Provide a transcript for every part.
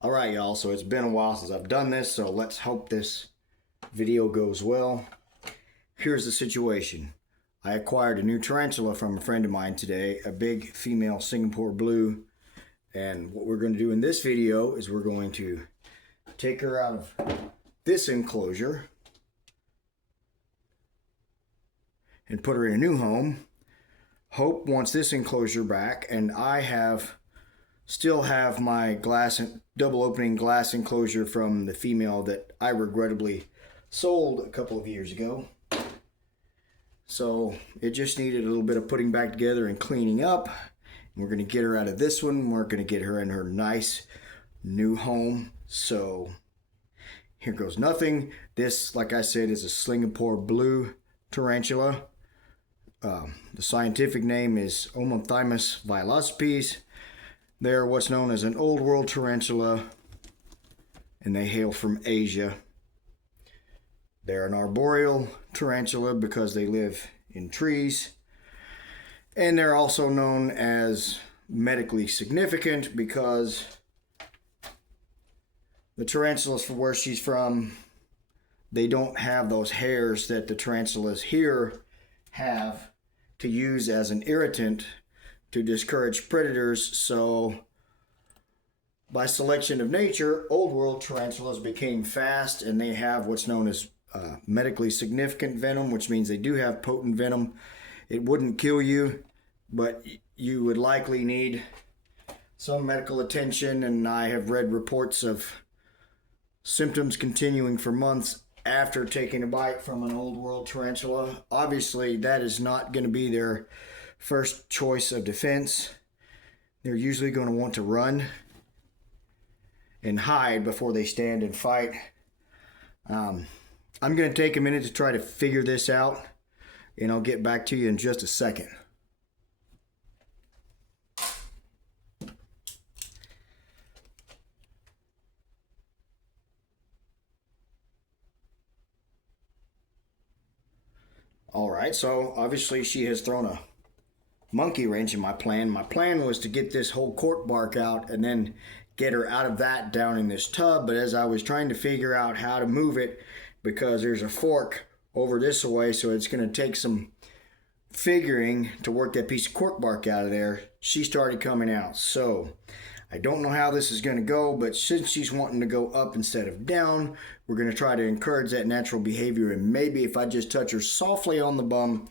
All right, y'all, so it's been a while since I've done this, so let's hope this video goes well. Here's the situation. I acquired a new tarantula from a friend of mine today, a big female Singapore blue, and what we're going to do in this video is we're going to take her out of this enclosure and put her in a new home. Hope wants this enclosure back, and I still have my double opening glass enclosure from the female that I regrettably sold a couple of years ago. So it just needed a little bit of putting back together and cleaning up. And we're going to get her out of this one. We're going to get her in her nice new home. So here goes nothing. This, like I said, is a Singapore blue tarantula. The scientific name is Omothymus violaceopes. They're what's known as an old world tarantula, and they hail from Asia. They're an arboreal tarantula because they live in trees, and they're also known as medically significant because the tarantulas, for where she's from, they don't have those hairs that the tarantulas here have to use as an irritant to discourage predators. So by selection of nature, old world tarantulas became fast, and they have what's known as medically significant venom, which means they do have potent venom. It wouldn't kill you, but you would likely need some medical attention, and I have read reports of symptoms continuing for months after taking a bite from an old world tarantula. Obviously, that is not going to be their first choice of defense. They're usually going to want to run and hide before they stand and fight. I'm going to take a minute to try to figure this out, and I'll get back to you in just a second. All right, so obviously she has thrown a monkey wrench in my plan. My plan was to get this whole cork bark out and then get her out of that down in this tub. But as I was trying to figure out how to move it, because there's a fork over this way, so it's going to take some figuring to work that piece of cork bark out of there, she started coming out. So I don't know how this is going to go, but since she's wanting to go up instead of down, we're going to try to encourage that natural behavior. And maybe if I just touch her softly on the bum,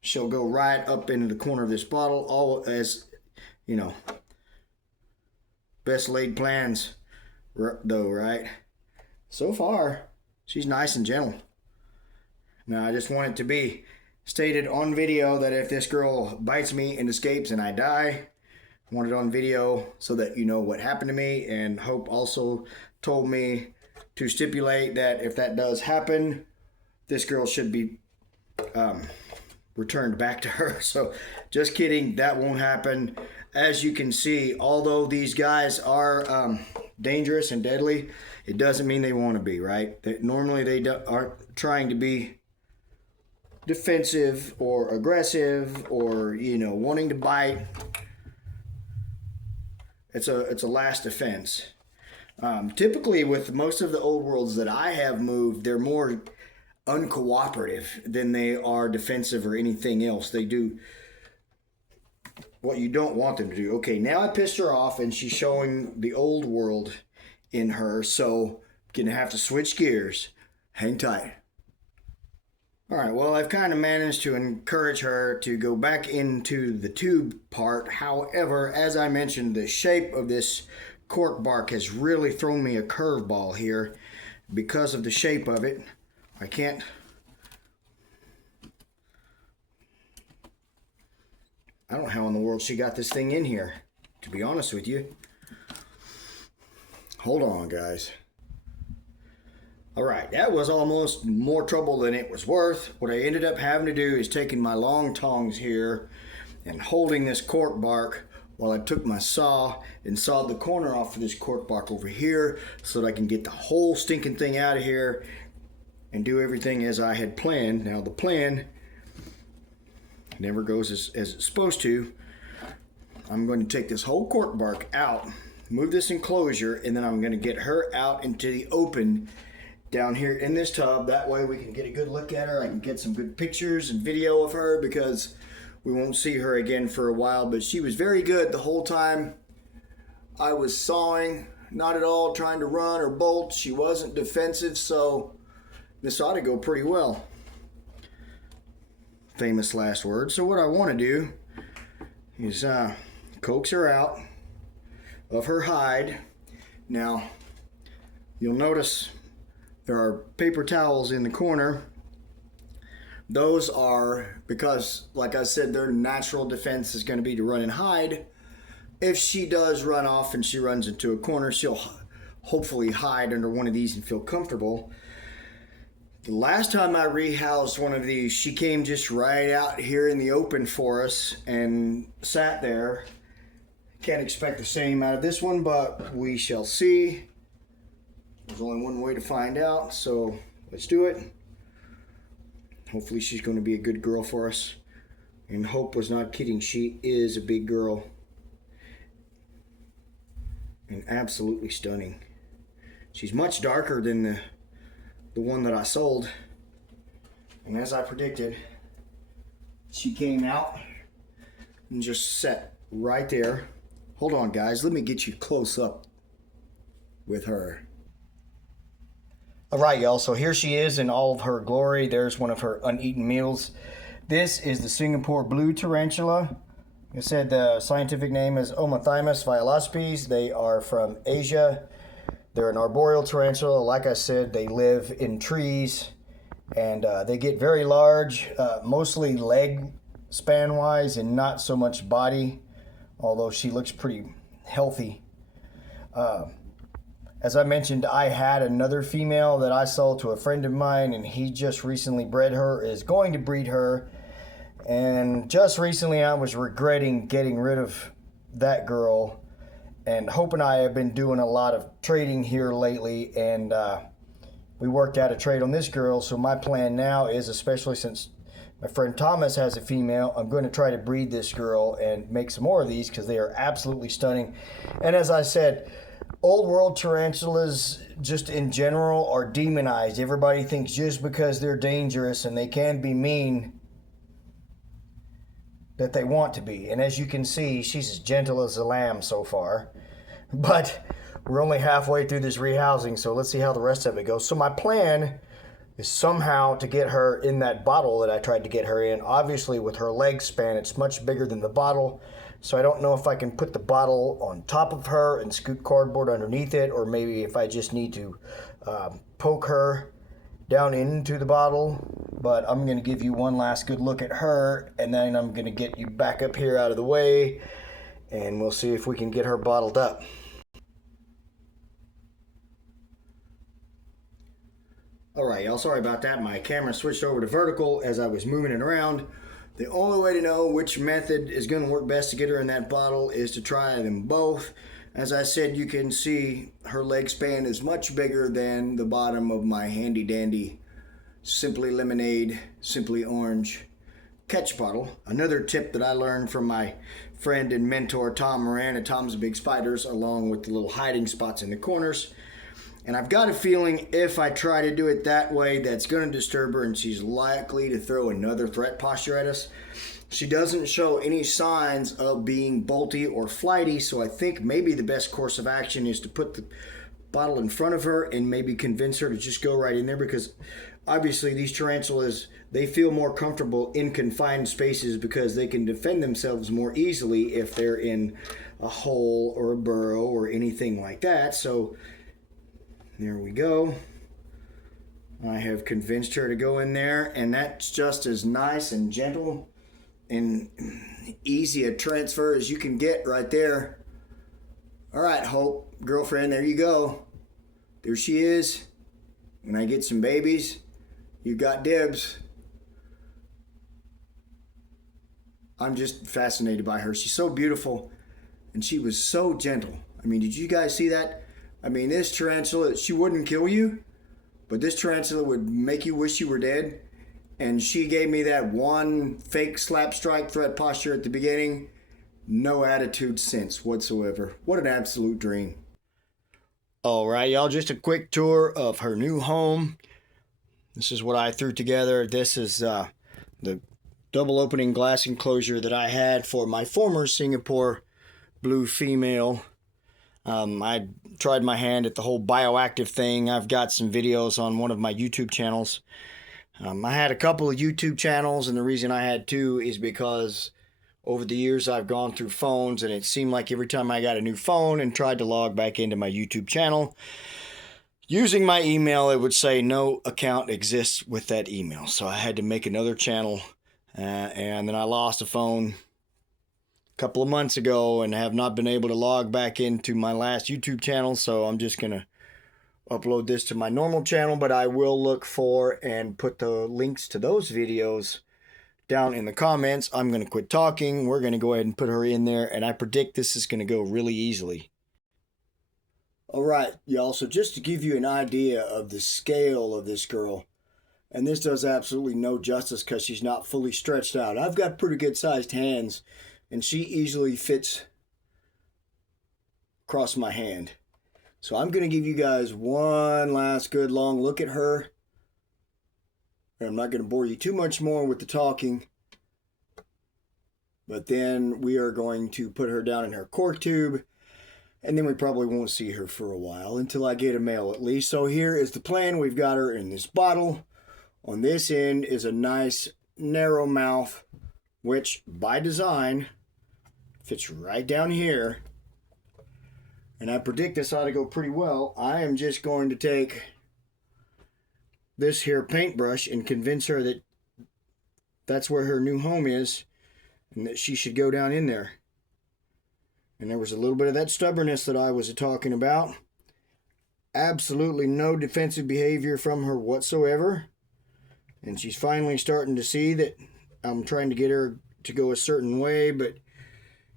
she'll go right up into the corner of this bottle, all as, you know, best laid plans, though, right? So far, she's nice and gentle. Now, I just want it to be stated on video that if this girl bites me and escapes and I die, I want it on video so that you know what happened to me. And Hope also told me to stipulate that if that does happen, this girl should be returned back to her. So just kidding, that won't happen. As you can see, although these guys are dangerous and deadly, it doesn't mean they want to be, right? Normally they aren't trying to be defensive or aggressive or, you know, wanting to bite. It's a last defense. Typically with most of the old worlds that I have moved, they're more uncooperative than they are defensive or anything else. They do what you don't want them to do. Okay, now I pissed her off and she's showing the old world in her, so gonna have to switch gears. Hang tight. All right, well, I've kind of managed to encourage her to go back into the tube part. However, as I mentioned, the shape of this cork bark has really thrown me a curveball here. Because of the shape of it, I don't know how in the world she got this thing in here, to be honest with you. Hold on, guys. All right, that was almost more trouble than it was worth. What I ended up having to do is taking my long tongs here and holding this cork bark while I took my saw and sawed the corner off of this cork bark over here so that I can get the whole stinking thing out of here and do everything as I had planned. Now the plan never goes as it's supposed to. I'm going to take this whole cork bark out move this enclosure, and then I'm going to get her out into the open down here in this tub. That way we can get a good look at her. I can get some good pictures and video of her, because we won't see her again for a while. But she was very good the whole time I was sawing. Not at all trying to run or bolt. She wasn't defensive, so this ought to go pretty well. Famous last word. So what I want to do is coax her out of her hide. Now, you'll notice there are paper towels in the corner. Those are because, like I said, their natural defense is going to be to run and hide. If she does run off and she runs into a corner, she'll hopefully hide under one of these and feel comfortable. The last time I rehoused one of these, she came just right out here in the open for us and sat there. Can't expect the same out of this one, but we shall see. There's only one way to find out, so let's do it. Hopefully she's going to be a good girl for us. And Hope was not kidding. She is a big girl. And absolutely stunning. She's much darker than the one that I sold. And as I predicted, she came out and just sat right there. Hold on, guys. Let me get you close up with her. All right, y'all. So here she is in all of her glory. There's one of her uneaten meals. This is the Singapore blue tarantula. Like I said, the scientific name is Omothymus violaceopes. They are from Asia. They're an arboreal tarantula. Like I said, they live in trees, and they get very large, mostly leg span wise and not so much body, although she looks pretty healthy. As I mentioned, I had another female that I sold to a friend of mine, and he just recently bred her, is going to breed her. And just recently I was regretting getting rid of that girl. And Hope and I have been doing a lot of trading here lately, and we worked out a trade on this girl. So my plan now is, especially since my friend Thomas has a female, I'm going to try to breed this girl and make some more of these, because they are absolutely stunning. And as I said, old world tarantulas just in general are demonized. Everybody thinks just because they're dangerous and they can be mean that they want to be. And as you can see, she's as gentle as a lamb so far. But we're only halfway through this rehousing, so let's see how the rest of it goes. So my plan is somehow to get her in that bottle that I tried to get her in. Obviously, with her leg span, it's much bigger than the bottle. So I don't know if I can put the bottle on top of her and scoot cardboard underneath it, or maybe if I just need to poke her down into the bottle. But I'm going to give you one last good look at her, and then I'm going to get you back up here out of the way, and we'll see if we can get her bottled up. Alright, y'all, sorry about that. My camera switched over to vertical as I was moving it around. The only way to know which method is going to work best to get her in that bottle is to try them both. As I said, you can see her leg span is much bigger than the bottom of my handy dandy Simply Lemonade, Simply Orange catch bottle. Another tip that I learned from my friend and mentor Tom Moran at Tom's Big Spiders, along with the little hiding spots in the corners. And I've got a feeling if I try to do it that way, that's going to disturb her, and she's likely to throw another threat posture at us. She doesn't show any signs of being bolty or flighty, so I think maybe the best course of action is to put the bottle in front of her and maybe convince her to just go right in there, because obviously these tarantulas, they feel more comfortable in confined spaces because they can defend themselves more easily if they're in a hole or a burrow or anything like that. So there we go. I have convinced her to go in there, and that's just as nice and gentle and easy a transfer as you can get right there. All right, Hope, girlfriend, there you go. There she is. When I get some babies, you got dibs. I'm just fascinated by her. She's so beautiful, and she was so gentle. I mean, did you guys see that? I mean, this tarantula, she wouldn't kill you, but this tarantula would make you wish you were dead. And she gave me that one fake slap strike threat posture at the beginning, No attitude since whatsoever. What an absolute dream. All right, y'all, just a quick tour of her new home. This is what I threw together. This is the double opening glass enclosure that I had for my former Singapore blue female. I tried my hand at the whole bioactive thing. I've got some videos on one of my YouTube channels. I had a couple of YouTube channels, and the reason I had two is because over the years I've gone through phones, and it seemed like every time I got a new phone and tried to log back into my YouTube channel, using my email, it would say no account exists with that email. So I had to make another channel, and then I lost a phone a couple of months ago and have not been able to log back into my last YouTube channel. So I'm just going to upload this to my normal channel, but I will look for and put the links to those videos down in the comments. I'm going to quit talking. We're going to go ahead and put her in there, and I predict this is going to go really easily. All right, y'all, so just to give you an idea of the scale of this girl, and this does absolutely no justice because she's not fully stretched out. I've got pretty good sized hands, and she easily fits across my hand. So I'm going to give you guys one last good long look at her. And I'm not going to bore you too much more with the talking. But then we are going to put her down in her cork tube. And then we probably won't see her for a while until I get a male at least. So here is the plan. We've got her in this bottle. On this end is a nice narrow mouth, which by design fits right down here. And I predict this ought to go pretty well. I am just going to take this here paintbrush and convince her that that's where her new home is and that she should go down in there. And there was a little bit of that stubbornness that I was talking about. Absolutely no defensive behavior from her whatsoever. And she's finally starting to see that I'm trying to get her to go a certain way, but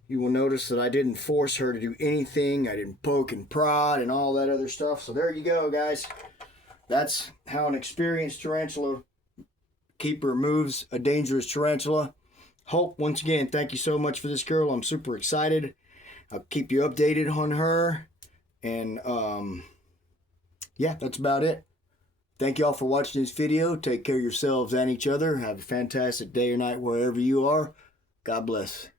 you will notice that I didn't force her to do anything. I didn't poke and prod and all that other stuff. So there you go, guys. That's how an experienced tarantula keeper moves a dangerous tarantula. Hope, once again, thank you so much for this girl. I'm super excited. I'll keep you updated on her. And, yeah, that's about it. Thank you all for watching this video. Take care of yourselves and each other. Have a fantastic day or night wherever you are. God bless.